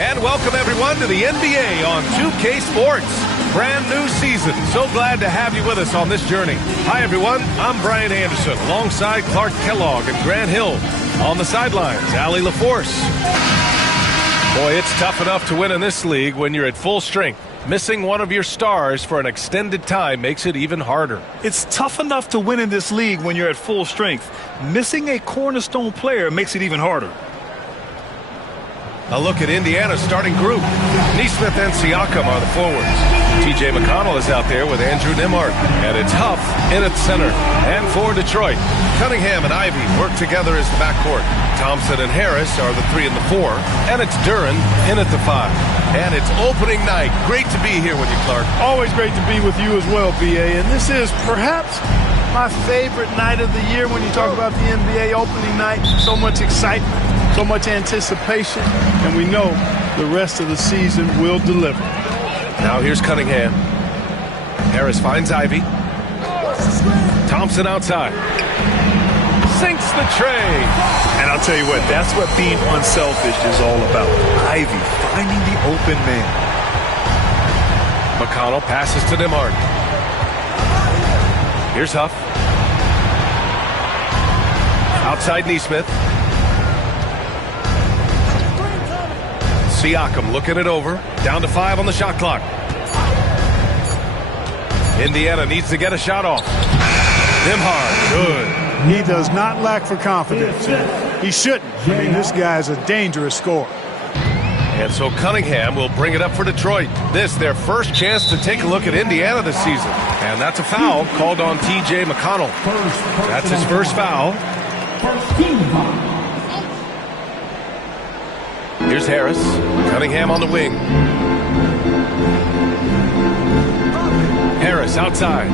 And welcome everyone to the NBA on 2K Sports. Brand new season. So glad to have you with us on this journey. Hi everyone, I'm Brian Anderson alongside Clark Kellogg and Grant Hill. On the sidelines, Allie LaForce. Boy, it's tough enough to win in this league when you're at full strength. Missing one of your stars for an extended time makes it even harder. It's tough enough to win in this league when you're at full strength. Missing a cornerstone player makes it even harder. A look at Indiana's starting group. Nesmith and Siakam are the forwards. T.J. McConnell is out there with Andrew Nembhard. And it's Huff in at center. And for Detroit, Cunningham and Ivey work together as the backcourt. Thompson and Harris are the 3 and the 4. And it's Duren in at the 5. And it's opening night. Great to be here with you, Clark. Always great to be with you as well, B.A. And this is perhaps my favorite night of the year when you talk about the NBA opening night. So much excitement, so much anticipation, and we know the rest of the season will deliver. Now here's Cunningham. Harris finds Ivey. Thompson outside. Sinks the tray. And I'll tell you what, that's what being unselfish is all about. Ivey finding the open man. McConnell passes to Nembhard. Here's Huff. Outside Nesmith. Siakam looking it over. Down to 5 on the shot clock. Indiana needs to get a shot off. Nembhard, good. He does not lack for confidence. He shouldn't. I mean, this guy's a dangerous scorer. And so Cunningham will bring it up for Detroit. This, their first chance to take a look at Indiana this season. And that's a foul called on T.J. McConnell. That's his first foul. Here's Harris. Cunningham on the wing. Harris outside.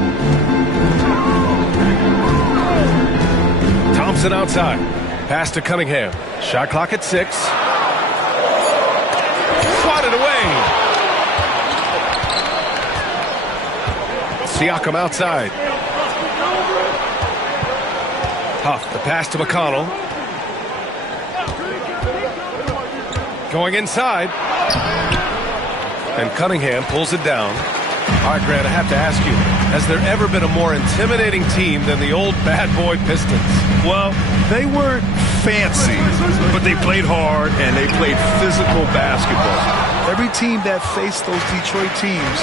Thompson outside. Pass to Cunningham. Shot clock at 6. Swatted away. Siakam outside. Huff, the pass to McConnell. Going inside. And Cunningham pulls it down. All right, Grant, I have to ask you, has there ever been a more intimidating team than the old bad boy Pistons? Well, they weren't fancy, but they played hard and they played physical basketball. Every team that faced those Detroit teams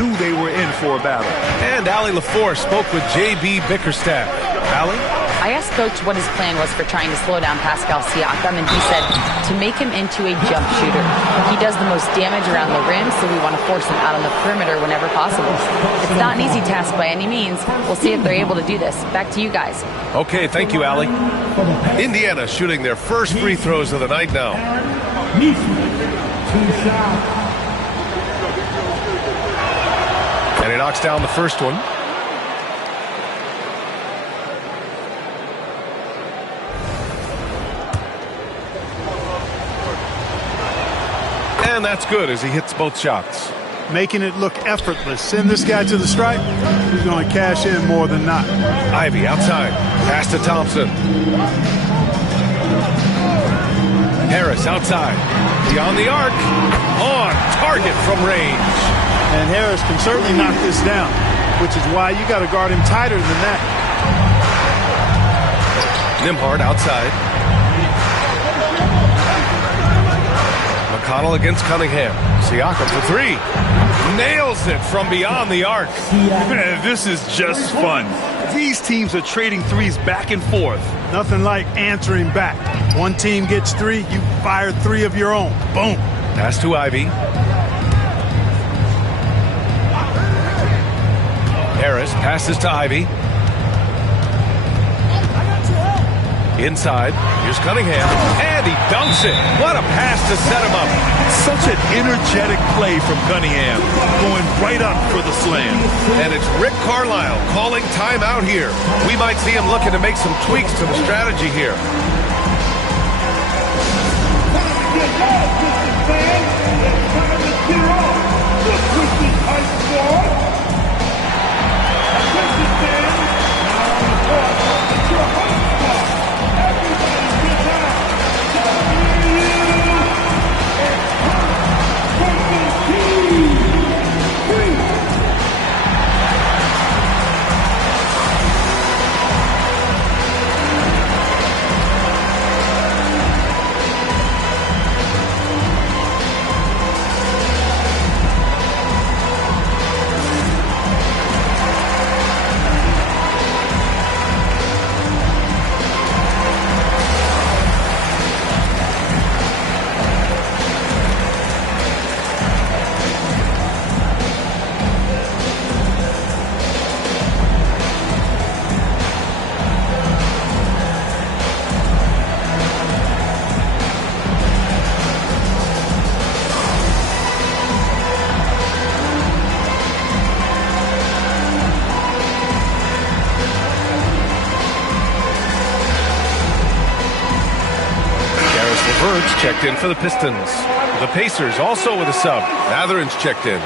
knew they were in for a battle. And Allie LaForce spoke with J.B. Bickerstaff. Allie? I asked Coach what his plan was for trying to slow down Pascal Siakam, and he said to make him into a jump shooter. He does the most damage around the rim, so we want to force him out on the perimeter whenever possible. It's not an easy task by any means. We'll see if they're able to do this. Back to you guys. Okay, thank you, Allie. Indiana shooting their first free throws of the night now. And he knocks down the first one. And that's good as he hits both shots. Making it look effortless. Send this guy to the stripe. He's going to cash in more than not. Ivey outside. Pass to Thompson. Harris outside. Beyond the arc. On target from range. And Harris can certainly knock this down, which is why you got to guard him tighter than that. Nembhard outside. McConnell against Cunningham. Siakam for 3. Nails it from beyond the arc. Man, this is just fun. These teams are trading threes back and forth. Nothing like answering back. One team gets 3, you fire 3 of your own. Boom. Pass to Ivey. Harris passes to Ivey. Inside, here's Cunningham, and he dunks it. What a pass to set him up. Such an energetic play from Cunningham, going right up for the slam. And it's Rick Carlisle calling timeout here. We might see him looking to make some tweaks to the strategy here. checked in for the Pistons. The Pacers also with a sub. Mathurin's checked in.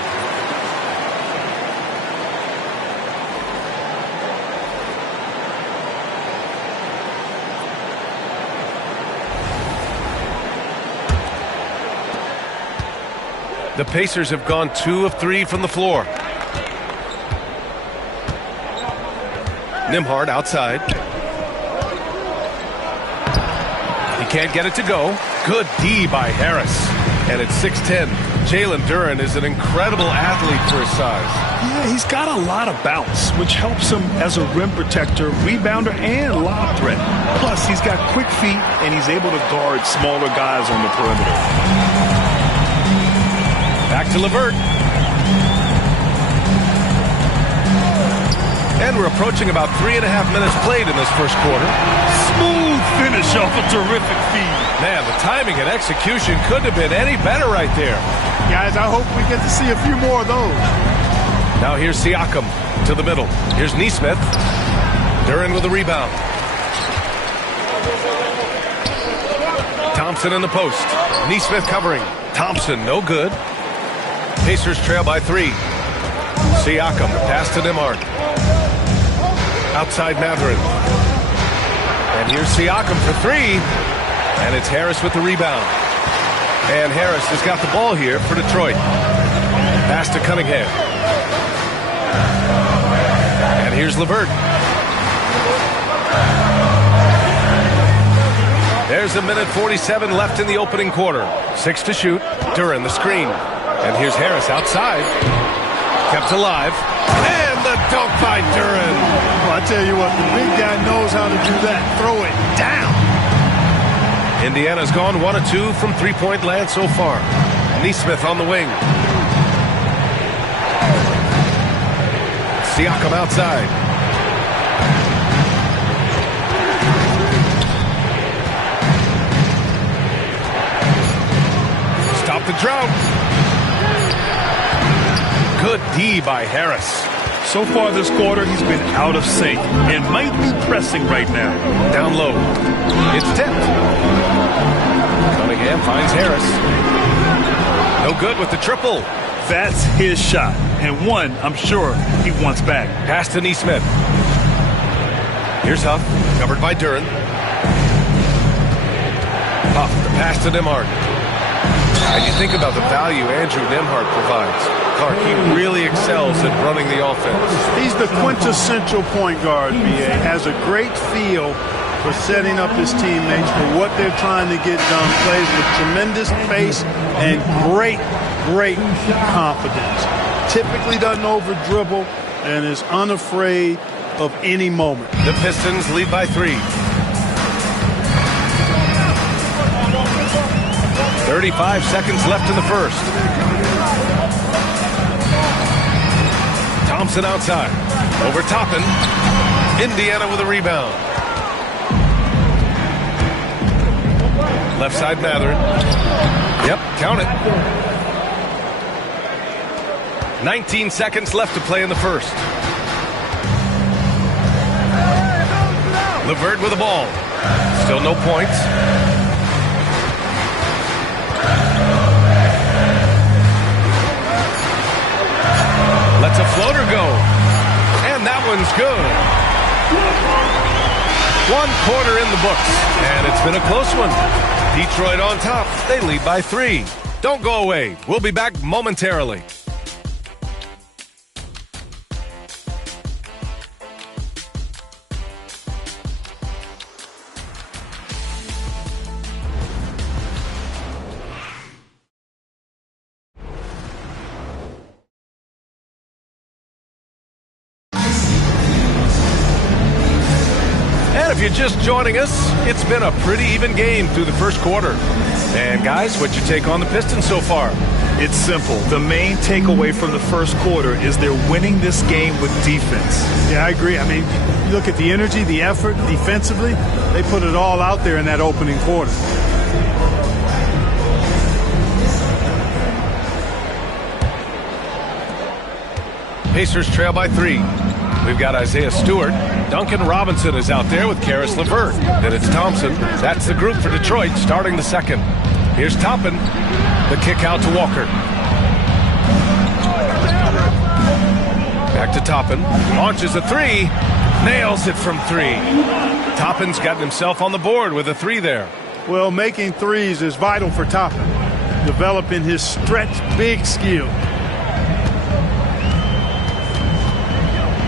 The Pacers have gone 2 of 3 from the floor. Nembhard outside. He can't get it to go. Good D by Harris. And it's 6'10". Jalen Duren is an incredible athlete for his size. Yeah, he's got a lot of bounce, which helps him as a rim protector, rebounder, and lob threat. Plus, he's got quick feet, and he's able to guard smaller guys on the perimeter. Back to LeVert. And we're approaching about 3.5 minutes played in this first quarter. Smooth finish off a terrific feed. Man, the timing and execution couldn't have been any better right there. Guys, I hope we get to see a few more of those. Now here's Siakam to the middle. Here's Nesmith. Duren with the rebound. Thompson in the post. Nesmith covering. Thompson, no good. Pacers trail by 3. Siakam, pass to Nembhard. Outside Mathurin. And here's Siakam for 3. And it's Harris with the rebound. And Harris has got the ball here for Detroit. Pass to Cunningham. And here's LeVert. There's 1:47 left in the opening quarter. 6 to shoot. Duren the screen. And here's Harris outside. Kept alive. And the dunk by Duren. Well, I tell you what, the big guy knows how to do that. Throw it down. Indiana's gone 1 of 2 from three-point land so far. Nesmith on the wing. Siakam outside. Stop the drought. Good D by Harris. So far this quarter, he's been out of sync and might be pressing right now. Down low. It's tipped. Cunningham finds Harris. No good with the triple. That's his shot, and one I'm sure he wants back. Pass to Nesmith. Here's Huff, covered by Duren. Huff, the pass to Nembhard. And you think about the value Andrew Nembhard provides. Clark, he really excels at running the offense. He's the quintessential point guard, B.A. Has a great feel for setting up his teammates for what they're trying to get done. Plays with tremendous pace and great confidence. Typically doesn't over-dribble and is unafraid of any moment. The Pistons lead by 3. 35 seconds left in the first. Thompson outside. Over Toppin. Indiana with a rebound. Left side Mathurin. Yep, count it. 19 seconds left to play in the first. LeVert with the ball. Still no points. Lets a floater go. And that one's good. 1 quarter in the books. And it's been a close one. Detroit on top. They lead by 3. Don't go away. We'll be back momentarily. If you're just joining us, it's been a pretty even game through the first quarter. And guys, what's your take on the Pistons so far? It's simple. The main takeaway from the first quarter is they're winning this game with defense. Yeah, I agree. I mean, you look at the energy, the effort defensively, they put it all out there in that opening quarter. Pacers trail by 3. We've got Isaiah Stewart. Duncan Robinson is out there with Karis LeVert. Then it's Thompson. That's the group for Detroit starting the second. Here's Toppin. The kick out to Walker. Back to Toppin. Launches a three. Nails it from three. Toppin's gotten himself on the board with a three there. Well, making threes is vital for Toppin, developing his stretch big skill.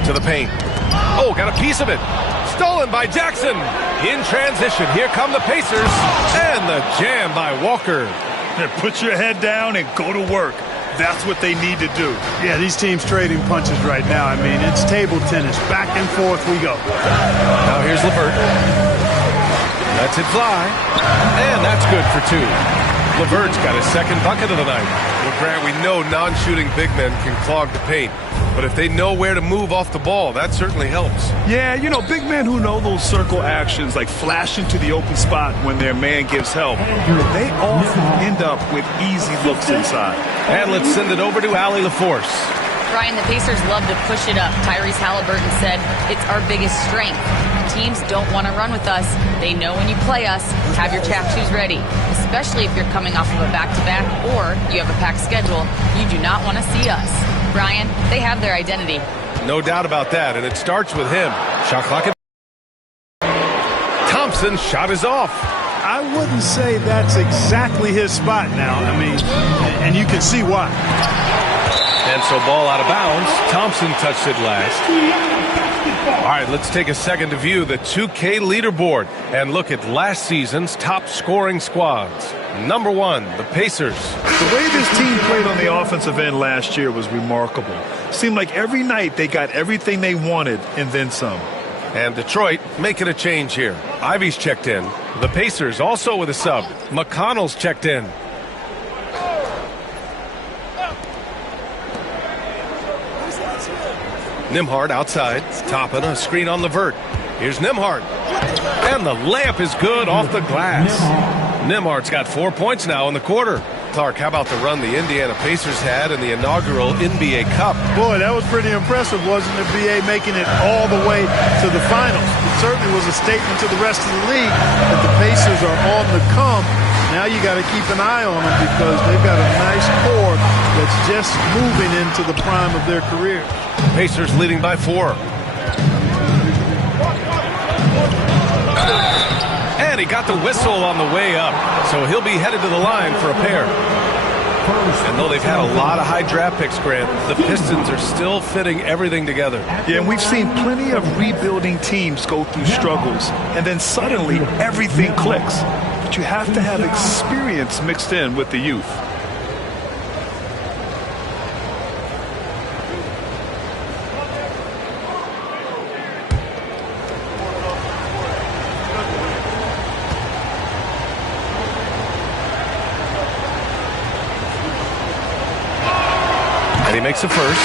To the paint. Oh, got a piece of it. Stolen by Jackson. In transition, here come the Pacers. And the jam by Walker. Put your head down and go to work. That's what they need to do. Yeah, these teams trading punches right now. I mean, it's table tennis. Back and forth we go. Now here's LeVert. Lets it fly. And that's good for two. LeVert's got his second bucket of the night. Well, Grant, we know non-shooting big men can clog the paint. But if they know where to move off the ball, that certainly helps. Yeah, you know, big men who know those circle actions, like flashing to the open spot when their man gives help, they often end up with easy looks inside. And let's send it over to Allie LaForce. Brian, the Pacers love to push it up. Tyrese Halliburton said, it's our biggest strength. Teams don't want to run with us. They know when you play us, have your tap shoes ready, especially if you're coming off of a back-to-back or you have a packed schedule. You do not want to see us. Brian, they have their identity. No doubt about that, and it starts with him. Shot clock. Thompson's shot is off. I wouldn't say that's exactly his spot now. I mean, and you can see why. And so ball out of bounds. Thompson touched it last. All right, let's take a second to view the 2K leaderboard and look at last season's top scoring squads. Number one, the Pacers. The way this team played on the offensive end last year was remarkable. Seemed like every night they got everything they wanted and then some. And Detroit making a change here. Ivy's checked in. The Pacers also with a sub. McConnell's checked in. Nembhard outside. Toppin, a screen on LeVert. Here's Nembhard. And the layup is good off the glass. Nembhard's got 4 points now in the quarter. Clark, how about the run the Indiana Pacers had in the inaugural NBA Cup? Boy, that was pretty impressive, wasn't it, BA, making it all the way to the finals. It certainly was a statement to the rest of the league that the Pacers are on the come. Now you got to keep an eye on them because they've got a nice core that's just moving into the prime of their career. Pacers leading by 4. And he got the whistle on the way up, so he'll be headed to the line for a pair. And though they've had a lot of high draft picks, Grant, the Pistons are still fitting everything together. Yeah, and we've seen plenty of rebuilding teams go through struggles, and then suddenly everything clicks. But you have to have experience mixed in with the youth. And he makes a first.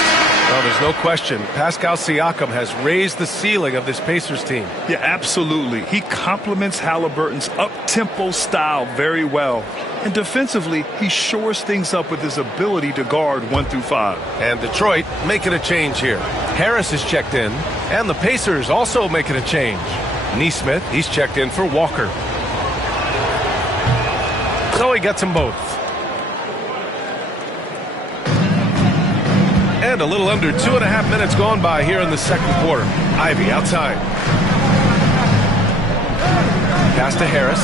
Well, there's no question. Pascal Siakam has raised the ceiling of this Pacers team. Yeah, absolutely. He complements Halliburton's up-tempo style very well. And defensively, he shores things up with his ability to guard 1 through 5. And Detroit making a change here. Harris is checked in. And the Pacers also making a change. Nesmith, he's checked in for Walker. So he gets them both. And a little under 2.5 minutes gone by here in the second quarter. Ivy outside. Pass to Harris.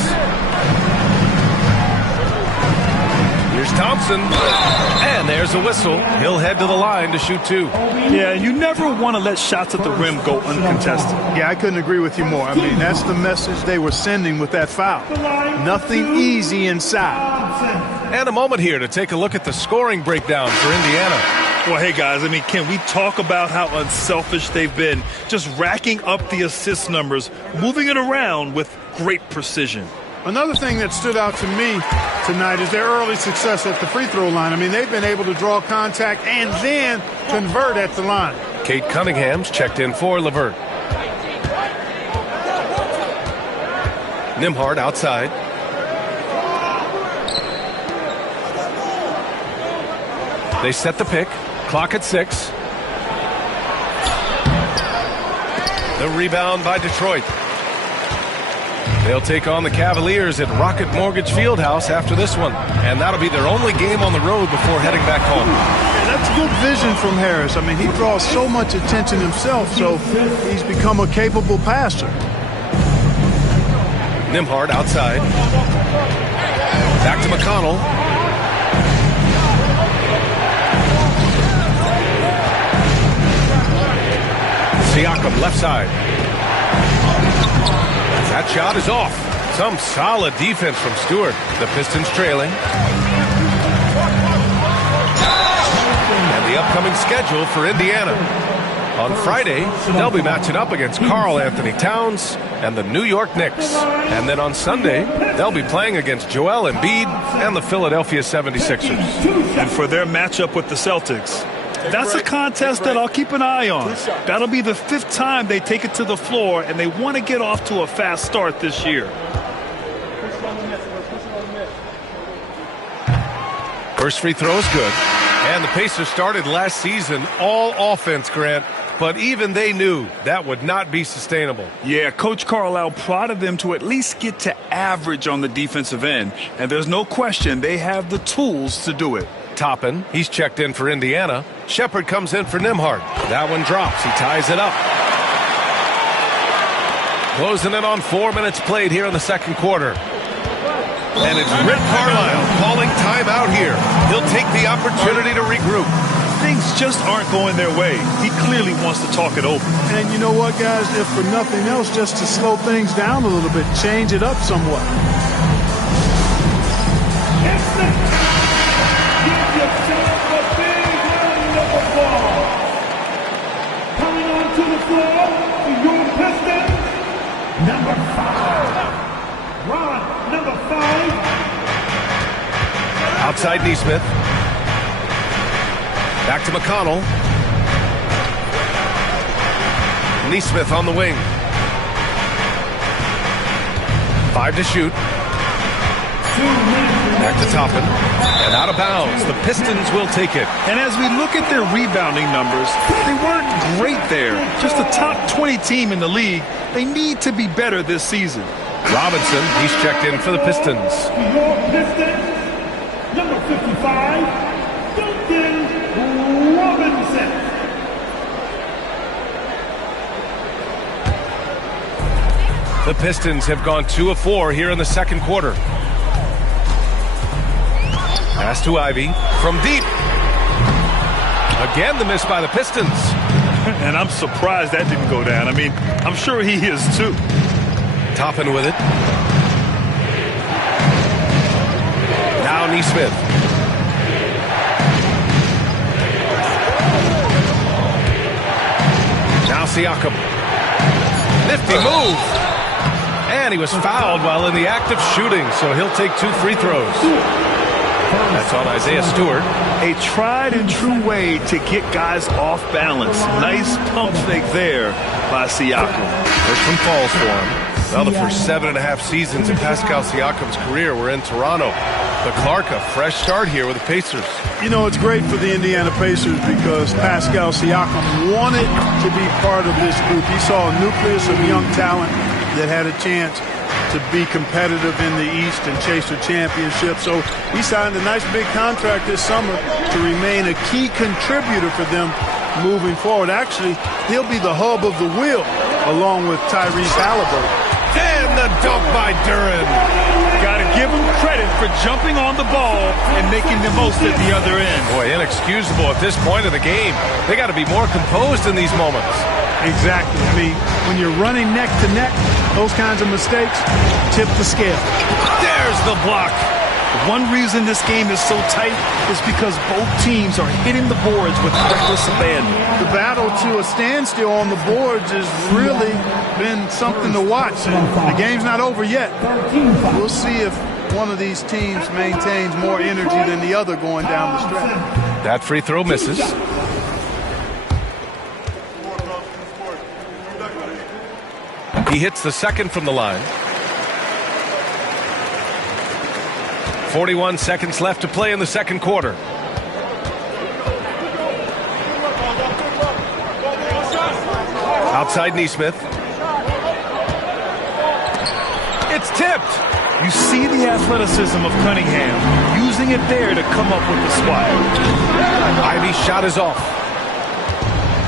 Here's Thompson. And there's a whistle. He'll head to the line to shoot 2. Yeah, you never want to let shots at the rim go uncontested. Yeah, I couldn't agree with you more. I mean, that's the message they were sending with that foul. Nothing easy inside. And a moment here to take a look at the scoring breakdown for Indiana. Well, hey, guys, I mean, can we talk about how unselfish they've been? Just racking up the assist numbers, moving it around with great precision. Another thing that stood out to me tonight is their early success at the free throw line. I mean, they've been able to draw contact and then convert at the line. Kate Cunningham's checked in for LeVert. Nembhard outside. They set the pick. Clock at 6. The rebound by Detroit. They'll take on the Cavaliers at Rocket Mortgage Fieldhouse after this one, and that'll be their only game on the road before heading back home. Yeah, that's good vision from Harris. I mean, he draws so much attention himself, so he's become a capable passer. Nembhard outside. Back to McConnell. Siakam left side. That shot is off. Some solid defense from Stewart. The Pistons trailing. And the upcoming schedule for Indiana. On Friday, they'll be matching up against Karl Anthony Towns and the New York Knicks. And then on Sunday, they'll be playing against Joel Embiid and the Philadelphia 76ers. And for their matchup with the Celtics, that's a contest that I'll keep an eye on. That'll be the 5th time they take it to the floor, and they want to get off to a fast start this year. First free throw is good. And the Pacers started last season all offense, Grant. But even they knew that would not be sustainable. Yeah, Coach Carlisle prodded them to at least get to average on the defensive end. And there's no question they have the tools to do it. Toppin, he's checked in for Indiana. Shepard comes in for Nembhard. That one drops. He ties it up. Closing in on 4 minutes played here in the second quarter. And it's Rick Carlisle calling timeout here. He'll take the opportunity to regroup. Things just aren't going their way. He clearly wants to talk it over. And you know what, guys? If for nothing else, just to slow things down a little bit, change it up somewhat. Coming onto the floor for your Pistons, number 5. Ron, number 5. Outside Neesmith. Back to McConnell. Neesmith on the wing. 5 to shoot. Back to Toppin. And out of bounds. The Pistons will take it. And as we look at their rebounding numbers, they weren't great there. Just a top 20 team in the league. They need to be better this season. Robinson, he's checked in for the Pistons. Your Pistons, number 55, Duncan Robinson. The Pistons have gone 2 of 4 here in the second quarter. Pass to Ivy from deep. Again, the miss by the Pistons. And I'm surprised that didn't go down. I mean, I'm sure he is too. Toppin with it. Now Neesmith. Now Siakam. Nifty move. And he was fouled while in the act of shooting, so he'll take 2 free throws. That's on Isaiah Stewart. A tried and true way to get guys off balance. Nice pump fake there by Siakam. First one falls for him. Well, the first 7.5 seasons of Pascal Siakam's career were in Toronto. But Clark, a fresh start here with the Pacers. You know, it's great for the Indiana Pacers because Pascal Siakam wanted to be part of this group. He saw a nucleus of young talent that had a chance to be competitive in the East and chase a championship. So he signed a nice big contract this summer to remain a key contributor for them moving forward. Actually, he'll be the hub of the wheel along with Tyrese Halliburton. And the dunk by Duren. Got to give him credit for jumping on the ball and making the most at the other end. Boy, inexcusable at this point of the game. They got to be more composed in these moments. Exactly. I mean, when you're running neck to neck, those kinds of mistakes tip the scale. There's the block. One reason this game is so tight is because both teams are hitting the boards with reckless abandon. The battle to a standstill on the boards has really been something to watch. And the game's not over yet. We'll see if one of these teams maintains more energy than the other going down the stretch. That free throw misses. He hits the second from the line. 41 seconds left to play in the second quarter. Outside Neesmith. tipped. You see the athleticism of Cunningham, using it there to come up with the swat. Ivy's shot is off.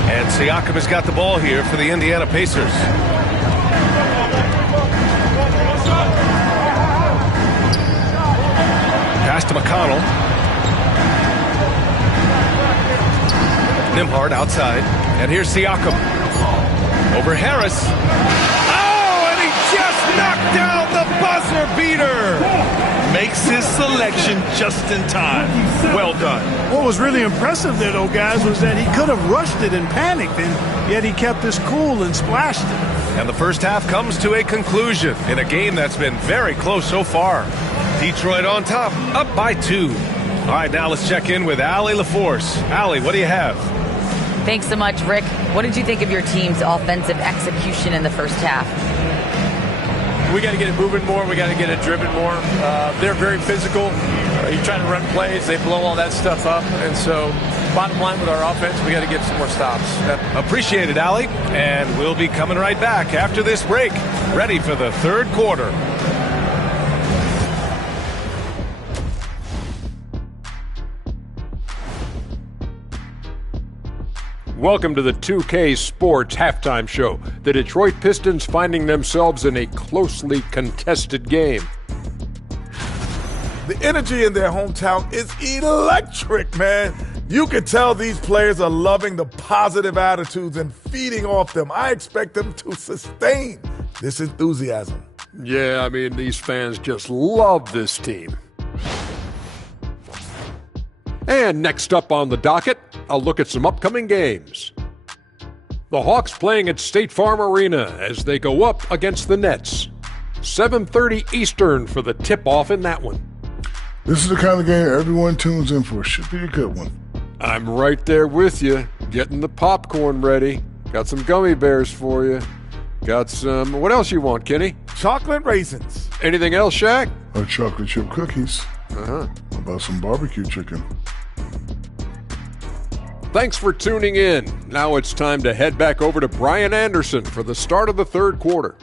And Siakam has got the ball here for the Indiana Pacers. Pass to McConnell. Nembhard outside. And here's Siakam. Over Harris. Oh, and he just knocked down the buzzer beater. Makes his selection just in time. Well done. What was really impressive there, though, guys, was that he could have rushed it and panicked, and yet he kept his cool and splashed it. And the first half comes to a conclusion in a game that's been very close so far. Detroit on top, up by 2. All right, now let's check in with Allie LaForce. Allie, what do you have? Thanks so much, Rick. What did you think of your team's offensive execution in the first half? We got to get it moving more. We got to get it driven more. They're very physical. You're trying to run plays. They blow all that stuff up. And so, bottom line with our offense, we got to get some more stops. Appreciate it, Allie. And we'll be coming right back after this break. Ready for the third quarter. Welcome to the 2K Sports Halftime Show. The Detroit Pistons finding themselves in a closely contested game. The energy in their hometown is electric, man. You can tell these players are loving the positive attitudes and feeding off them. I expect them to sustain this enthusiasm. Yeah, I mean, these fans just love this team. And next up on the docket, a look at some upcoming games. The Hawks playing at State Farm Arena as they go up against the Nets. 7:30 Eastern for the tip-off in that one. This is the kind of game everyone tunes in for. Should be a good one. I'm right there with you, getting the popcorn ready. Got some gummy bears for you. Got some... What else you want, Kenny? Chocolate raisins. Anything else, Shaq? Chocolate chip cookies. Uh-huh. How about some barbecue chicken? Thanks for tuning in. Now it's time to head back over to Brian Anderson for the start of the third quarter.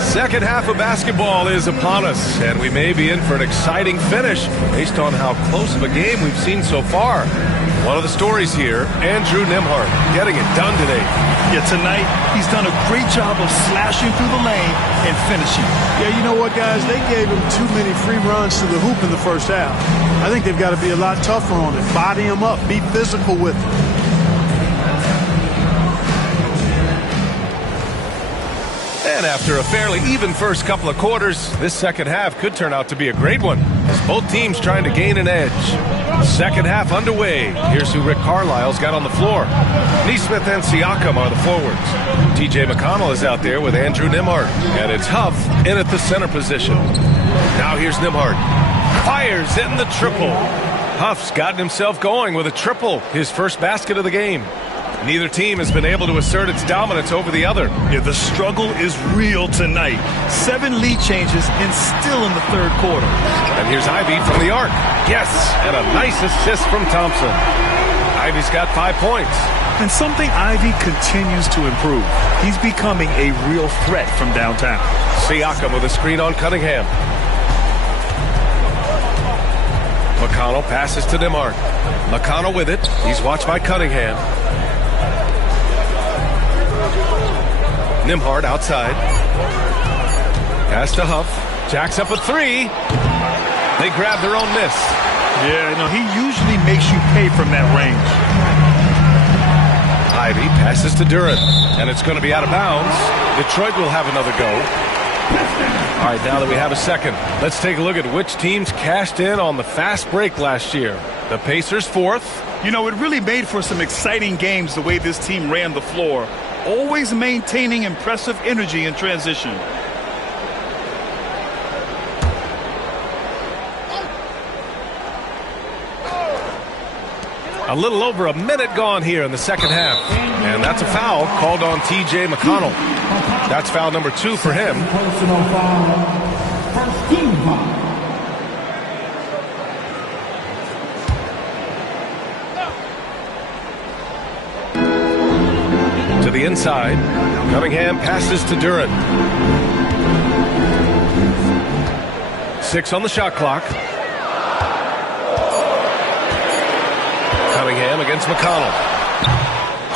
Second half of basketball is upon us, and we may be in for an exciting finish based on how close of a game we've seen so far. One of the stories here, Andrew Nembhard getting it done today. Yeah, tonight he's done a great job of slashing through the lane and finishing. Yeah, you know what, guys? They gave him too many free runs to the hoop in the first half. I think they've got to be a lot tougher on it. Body him up. Be physical with him. And after a fairly even first couple of quarters, this second half could turn out to be a great one, as both teams trying to gain an edge. Second half underway. Here's who Rick Carlisle's got on the floor. Nesmith and Siakam are the forwards. TJ McConnell is out there with Andrew Nembhard. And it's Huff in at the center position. Now here's Nembhard. Fires in the triple. Huff's gotten himself going with a triple, his first basket of the game. Neither team has been able to assert its dominance over the other. Yeah, the struggle is real tonight. 7 lead changes and still in the third quarter. And here's Ivy from the arc. Yes, and a nice assist from Thompson. Ivy's got 5 points. And something Ivy continues to improve. He's becoming a real threat from downtown. Siakam with a screen on Cunningham. McConnell passes to Nembhard. McConnell with it. He's watched by Cunningham. Nembhard outside. Pass to Huff. Jacks up a 3. They grab their own miss. Yeah, no, he usually makes you pay from that range. Ivy passes to Duran, and it's going to be out of bounds. Detroit will have another go. All right, now that we have a second, let's take a look at which teams cashed in on the fast break last year. The Pacers 4th. You know, it really made for some exciting games the way this team ran the floor, always maintaining impressive energy in transition. A little over a minute gone here in the second half. And that's a foul called on TJ McConnell. That's foul number 2 for him. First team foul. To the inside. Cunningham passes to Duran. 6 on the shot clock. Cunningham against McConnell.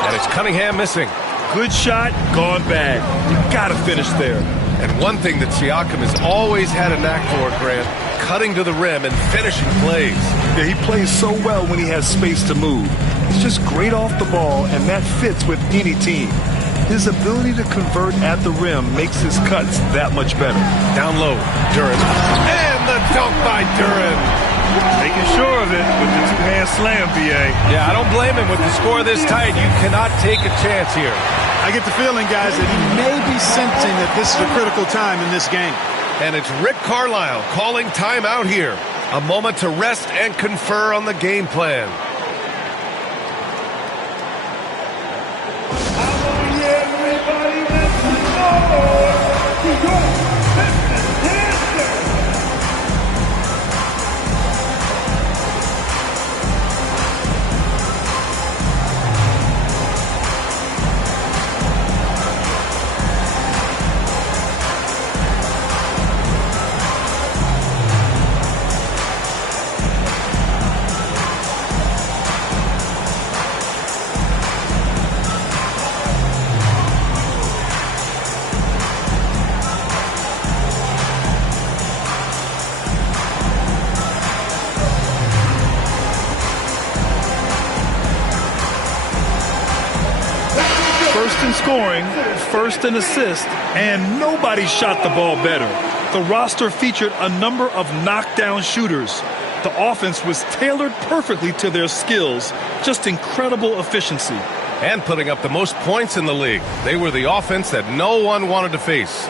And it's Cunningham missing. Good shot, gone bad. You got to finish there. And one thing that Siakam has always had a knack for, Grant, cutting to the rim and finishing plays. Yeah, he plays so well when he has space to move. He's just great off the ball, and that fits with any team. His ability to convert at the rim makes his cuts that much better. Down low, Duran. And the dunk by Duran. Making sure of it with the two-hand slam, B.A. Yeah, I don't blame him. With the score this tight, you cannot take a chance here. I get the feeling, guys, that he may be sensing that this is a critical time in this game. And it's Rick Carlisle calling timeout here. A moment to rest and confer on the game plan. First in scoring, first in assist, and nobody shot the ball better. The roster featured a number of knockdown shooters. The offense was tailored perfectly to their skills. Just incredible efficiency. And putting up the most points in the league. They were the offense that no one wanted to face.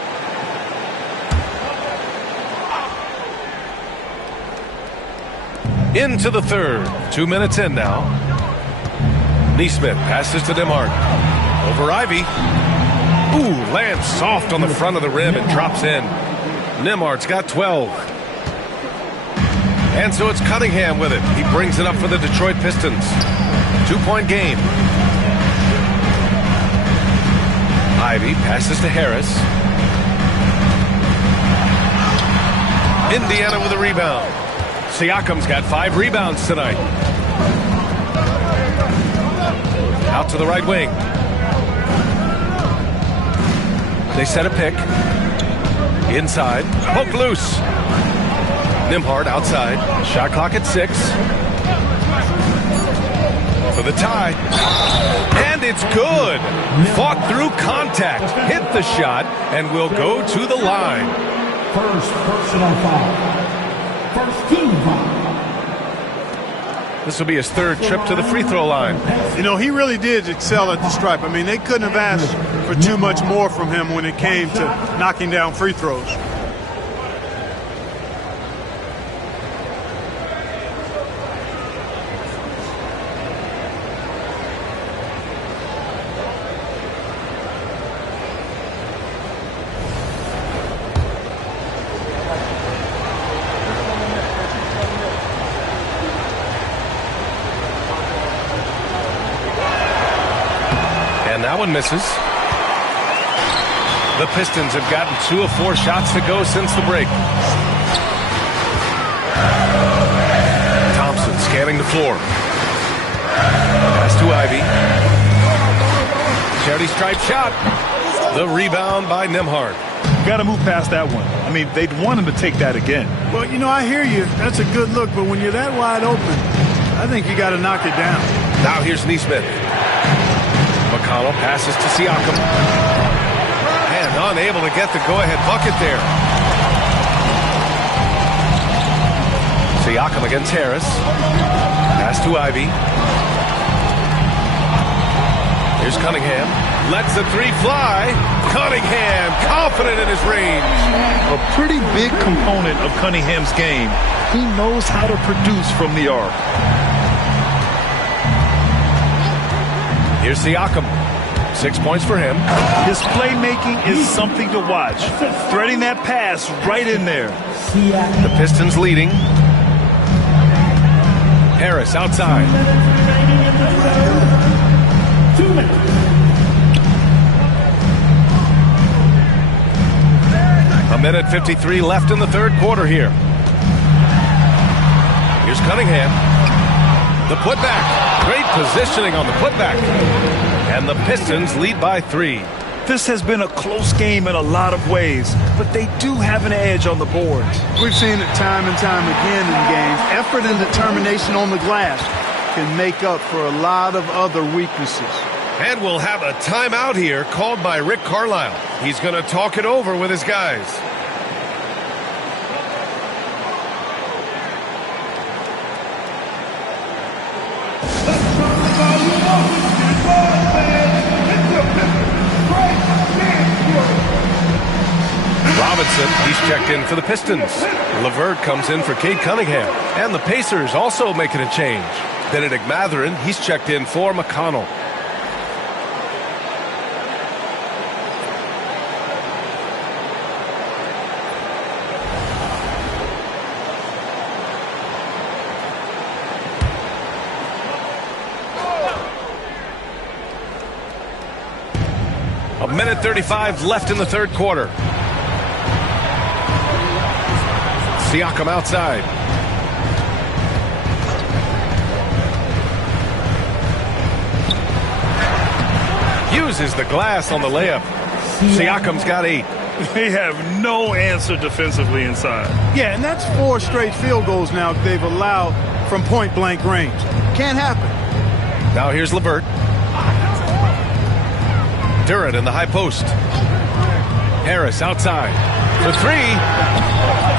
Into the third. 2 minutes in now. Neesmith passes to Demart. Over Ivy. Ooh, lands soft on the front of the rim and drops in. Nemart's got 12. And so it's Cunningham with it. He brings it up for the Detroit Pistons. 2-point game. Ivy passes to Harris. Indiana with a rebound. Siakam's got 5 rebounds tonight. Out to the right wing. They set a pick. Inside. Poke loose. Nembhard outside. Shot clock at 6. For the tie. And it's good. Fought through contact. Hit the shot and will go to the line. First personal foul. First team foul. This will be his 3rd trip to the free throw line. You know, he really did excel at the stripe. I mean, they couldn't have asked for too much more from him when it came to knocking down free throws. That one misses. The Pistons have gotten 2 of 4 shots to go since the break. Thompson scanning the floor. Pass to Ivy. Charity stripe shot. The rebound by Nembhard. Got to move past that one. I mean, they'd want him to take that again. Well, you know, I hear you. That's a good look, but when you're that wide open, I think you got to knock it down. Now here's Neesmith. McConnell passes to Siakam. And unable to get the go-ahead bucket there. Siakam against Harris. Pass to Ivy. Here's Cunningham. Lets the 3 fly. Cunningham, confident in his range. A pretty big component of Cunningham's game. He knows how to produce from the arc. Here's Siakam. 6 points for him. His playmaking is something to watch. Threading that pass right in there. The Pistons leading. Harris outside. 2 minutes. A minute 53 left in the third quarter here. Here's Cunningham. The putback. Great positioning on the putback. And the Pistons lead by 3. This has been a close game in a lot of ways, but they do have an edge on the boards. We've seen it time and time again in games. Effort and determination on the glass can make up for a lot of other weaknesses. And we'll have a timeout here called by Rick Carlisle. He's going to talk it over with his guys. Robinson, he's checked in for the Pistons. LeVert comes in for Cade Cunningham. And the Pacers also making a change. Benedict Mathurin, he's checked in for McConnell. A minute 35 left in the third quarter. Siakam outside. Uses the glass on the layup. Siakam's got 8. They have no answer defensively inside. Yeah, and that's 4 straight field goals now they've allowed from point-blank range. Can't happen. Now here's LeVert. Durant in the high post. Harris outside. For 3.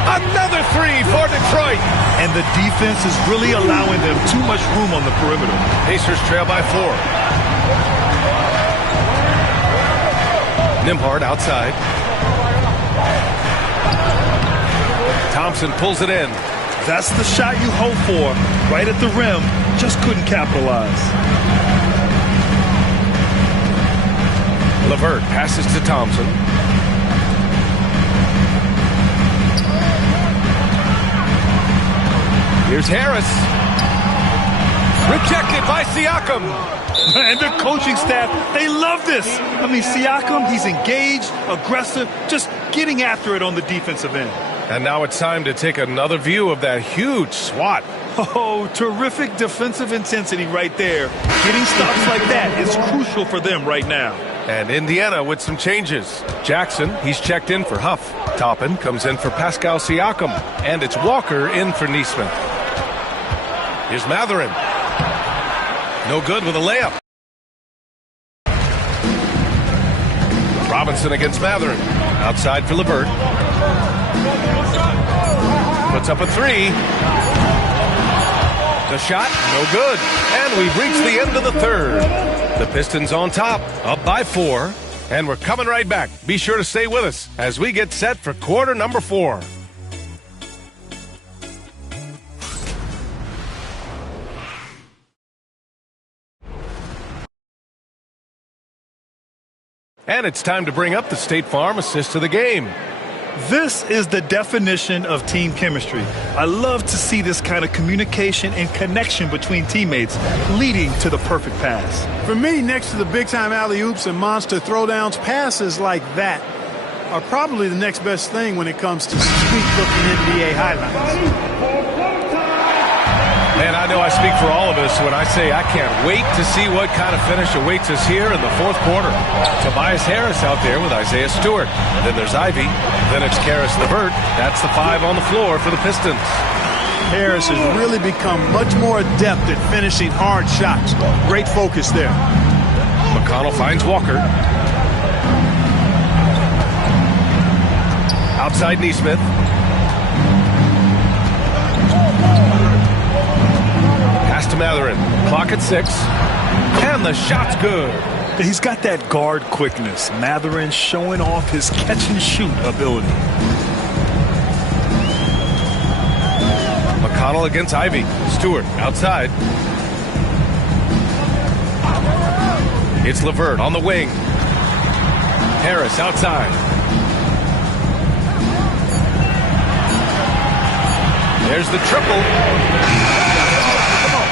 Another 3 for Detroit. And the defense is really allowing them too much room on the perimeter. Pacers trail by 4. Nembhard outside. Thompson pulls it in. That's the shot you hope for. Right at the rim. Just couldn't capitalize. LeVert passes to Thompson. Here's Harris. Rejected by Siakam. And the coaching staff, they love this. I mean, Siakam, he's engaged, aggressive, just getting after it on the defensive end. And now it's time to take another view of that huge swat. Oh, terrific defensive intensity right there. Getting stops like that is crucial for them right now. And Indiana with some changes. Jackson, he's checked in for Huff. Toppin comes in for Pascal Siakam. And it's Walker in for Nesmith. Here's Mathurin. No good with a layup. Robinson against Mathurin. Outside for LeVert. Puts up a 3. The shot, no good. And we've reached the end of the third. The Pistons on top, up by 4. And we're coming right back. Be sure to stay with us as we get set for quarter number 4. And it's time to bring up the State Farm assist of the game. This is the definition of team chemistry. I love to see this kind of communication and connection between teammates leading to the perfect pass. For me, next to the big-time alley-oops and monster throwdowns, passes like that are probably the next best thing when it comes to sweet-looking NBA highlights. Man, I know I speak for all of us when I say I can't wait to see what kind of finish awaits us here in the fourth quarter. Tobias Harris out there with Isaiah Stewart. Then there's Ivy. Then it's Karis LeVert. That's the 5 on the floor for the Pistons. Harris has really become much more adept at finishing hard shots. Great focus there. McConnell finds Walker. Outside Nesmith. Pass to Mathurin. Clock at 6. And the shot's good. He's got that guard quickness. Mathurin showing off his catch-and-shoot ability. McConnell against Ivy. Stewart outside. It's LeVert on the wing. Harris outside. There's the triple.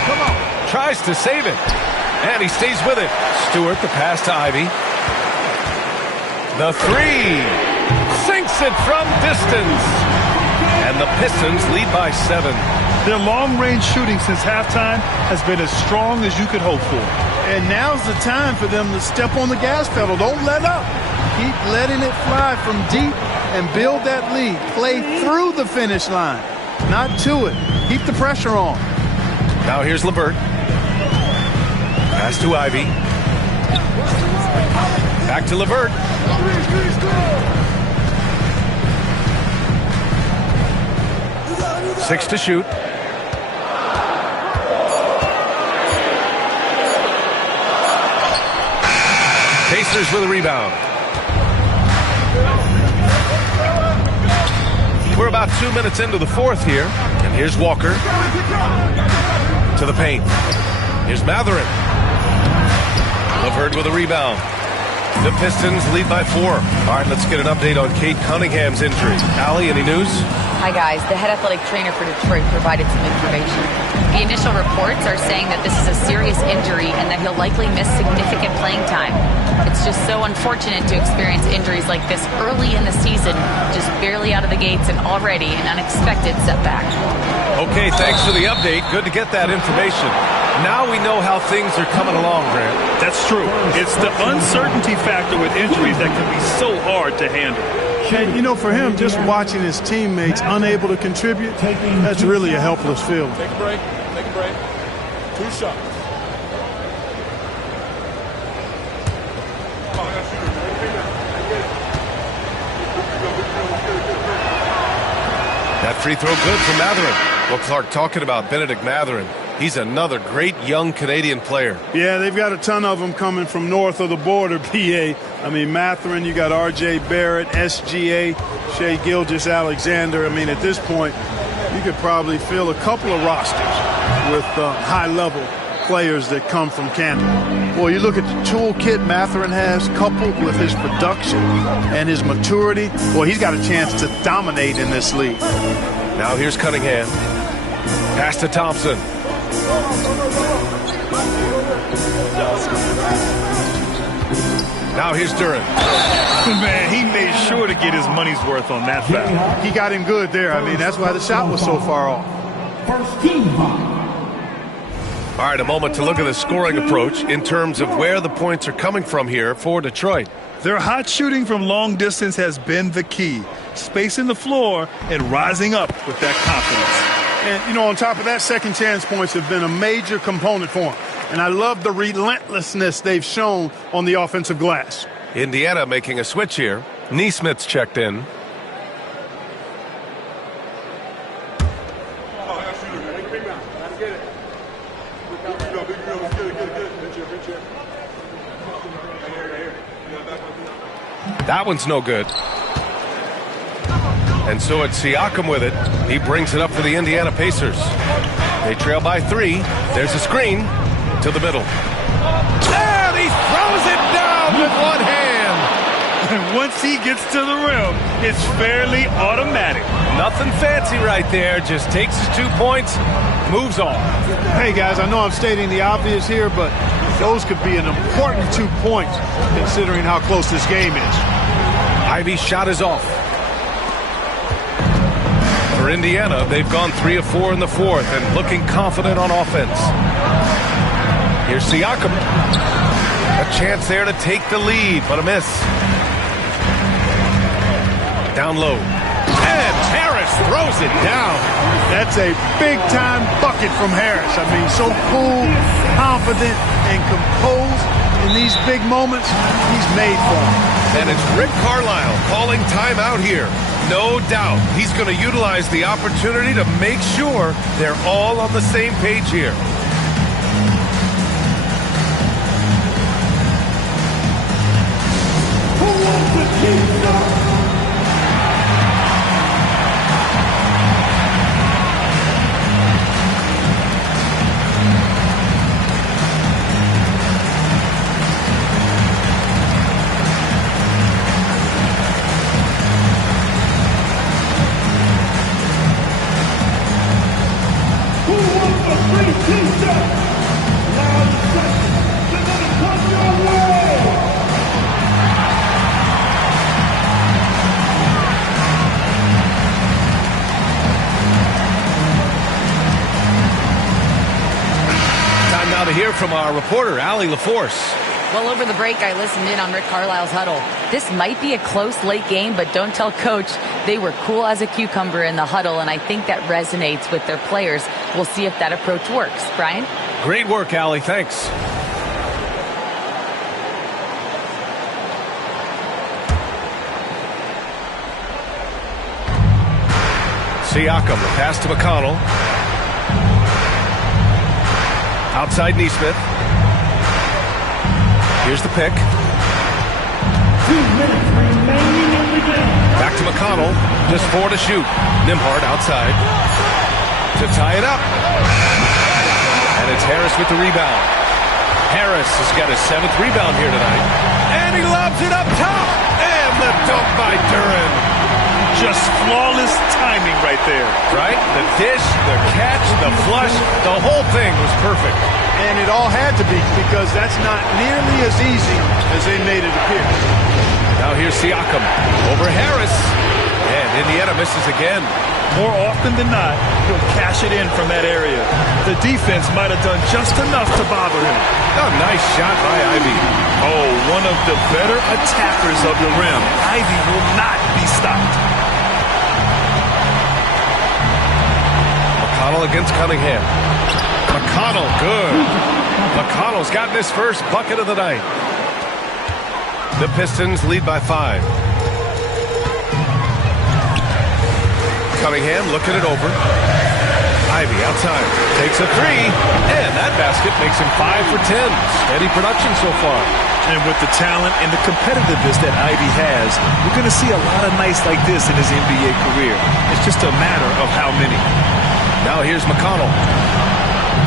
Come on. Tries to save it. And he stays with it. Stewart, the pass to Ivy. The three. Sinks it from distance. And the Pistons lead by 7. Their long-range shooting since halftime has been as strong as you could hope for. And now's the time for them to step on the gas pedal. Don't let up. Keep letting it fly from deep and build that lead. Play through the finish line, not to it. Keep the pressure on. Now here's LeVert. Pass to Ivy. Back to LeVert. 6 to shoot. Pacers with a rebound. We're about 2 minutes into the fourth here. And here's Walker. To the paint. Here's Matherin. LeVert with a rebound. The Pistons lead by 4. All right, let's get an update on Cade Cunningham's injury. Allie, any news? Hi, guys. The head athletic trainer for Detroit provided some information. The initial reports are saying that this is a serious injury and that he'll likely miss significant playing time. It's just so unfortunate to experience injuries like this early in the season, just barely out of the gates and already an unexpected setback. Okay, thanks for the update. Good to get that information. Now we know how things are coming along, Grant. That's true. It's the uncertainty factor with injuries that can be so hard to handle. And, you know, for him, just watching his teammates unable to contribute, that's really a helpless feeling. Take a break. 2 shots. That free throw good for Matherin. Well, Clark, talking about Benedict Matherin, he's another great young Canadian player. Yeah, they've got a ton of them coming from north of the border, PA. I mean, Matherin, you got R.J. Barrett, SGA, Shai Gilgeous-Alexander. I mean, at this point, you could probably fill a couple of rosters with high-level players that come from Canada. Well, you look at the toolkit Matherin has, coupled with his production and his maturity, well, he's got a chance to dominate in this league. Now here's Cunningham. Pass to Thompson. Now here's Duran. Man, he made sure to get his money's worth on that foul. He got him good there. I mean, that's why the shot was so far off. First team foul. All right, a moment to look at the scoring approach in terms of where the points are coming from here for Detroit. Their hot shooting from long distance has been the key. Spacing the floor and rising up with that confidence. And, you know, on top of that, second chance points have been a major component for them. And I love the relentlessness they've shown on the offensive glass. Indiana making a switch here. Neesmith's checked in. That one's no good. And so it's Siakam with it. He brings it up for the Indiana Pacers. They trail by 3. There's a screen to the middle. And he throws it down with one hand. And once he gets to the rim, it's fairly automatic. Nothing fancy right there. Just takes his 2 points, moves on. Hey, guys, I know I'm stating the obvious here, but those could be an important 2 points considering how close this game is. Ivy's shot is off. For Indiana, they've gone 3 of 4 in the fourth and looking confident on offense. Here's Siakam. A chance there to take the lead, but a miss. Down low. And Harris throws it down. That's a big-time bucket from Harris. I mean, so cool, confident, and composed in these big moments. He's made for them. And it's Rick Carlisle calling timeout here. No doubt he's going to utilize the opportunity to make sure they're all on the same page here. from our reporter, Allie LaForce. Well, over the break, I listened in on Rick Carlisle's huddle. This might be a close late game, but don't tell Coach. They were cool as a cucumber in the huddle, and I think that resonates with their players. We'll see if that approach works. Brian? Great work, Allie. Thanks. Siakam, the pass to McConnell. Outside Neesmith. Here's the pick. 2 minutes remaining in the game. Back to McConnell. Just 4 to shoot. Nembhard outside. To tie it up. And it's Harris with the rebound. Harris has got his 7th rebound here tonight. And he lobs it up top. And the dunk by Duren. Just flawless timing right there. Right? The dish, the catch, the flush, the whole thing was perfect. And it all had to be, because that's not nearly as easy as they made it appear. Now here's Siakam over Harris. And Indiana misses again. More often than not, he'll cash it in from that area. The defense might have done just enough to bother him. Oh, nice shot by Ivy. Oh, one of the better attackers of the rim. Ivy will not be stopped. McConnell against Cunningham. McConnell, good. McConnell's gotten his first bucket of the night. The Pistons lead by 5. Cunningham looking it over. Ivy outside. Takes a 3. And that basket makes him 5 for 10. Steady production so far. And with the talent and the competitiveness that Ivy has, we're going to see a lot of nights like this in his NBA career. It's just a matter of how many. Now here's McConnell.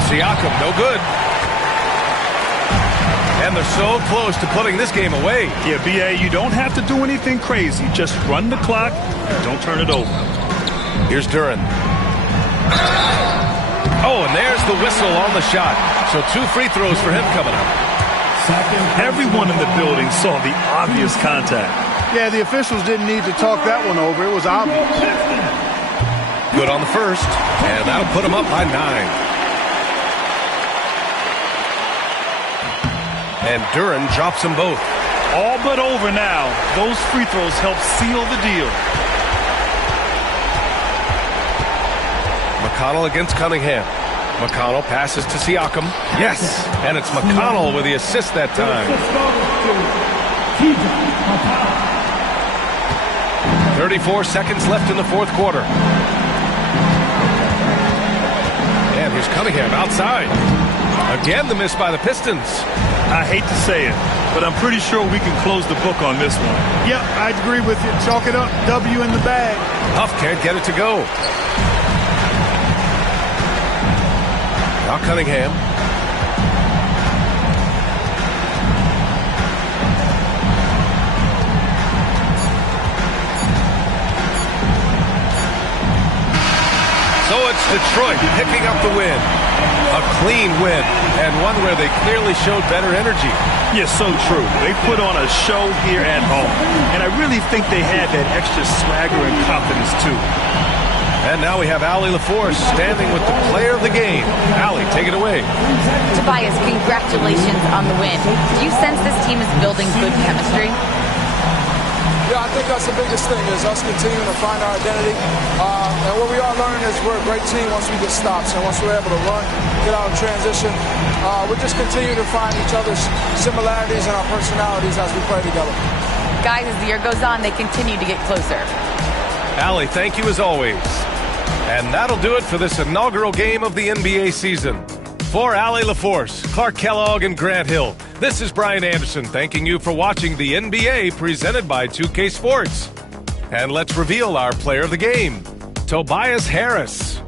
Siakam, no good. And they're so close to putting this game away. Yeah, B.A., you don't have to do anything crazy. Just run the clock and don't turn it over. Here's Duren. Oh, and there's the whistle on the shot. So 2 free throws for him coming up. Everyone in the building saw the obvious contact. Yeah, the officials didn't need to talk that one over. It was obvious. Good on the first, and that'll put him up by 9. And Duren drops them both. All but over now. Those free throws help seal the deal. McConnell against Cunningham. McConnell passes to Siakam. Yes, and it's McConnell with the assist that time. 34 seconds left in the 4th quarter. And here's Cunningham outside. Again, the miss by the Pistons. I hate to say it, but I'm pretty sure we can close the book on this one. Yep, I agree with you. Chalk it up. W in the bag. Huff can't get it to go. Now Cunningham. So it's Detroit picking up the win. A clean win, and one where they clearly showed better energy. Yeah, so true. They put on a show here at home, and I really think they had that extra swagger and confidence, too. And now we have Allie LaForce standing with the player of the game. Allie, take it away. Tobias, congratulations on the win. Do you sense this team is building good chemistry? Yeah, I think that's the biggest thing, is us continuing to find our identity. And what we are learning is we're a great team once we get stops. And once we're able to run, get out of transition, we just continue to find each other's similarities and our personalities as we play together. Guys, as the year goes on, they continue to get closer. Allie, thank you as always. And that'll do it for this inaugural game of the NBA season. For Allie LaForce, Clark Kellogg, and Grant Hill, this is Brian Anderson thanking you for watching the NBA presented by 2K Sports. And let's reveal our player of the game, Tobias Harris.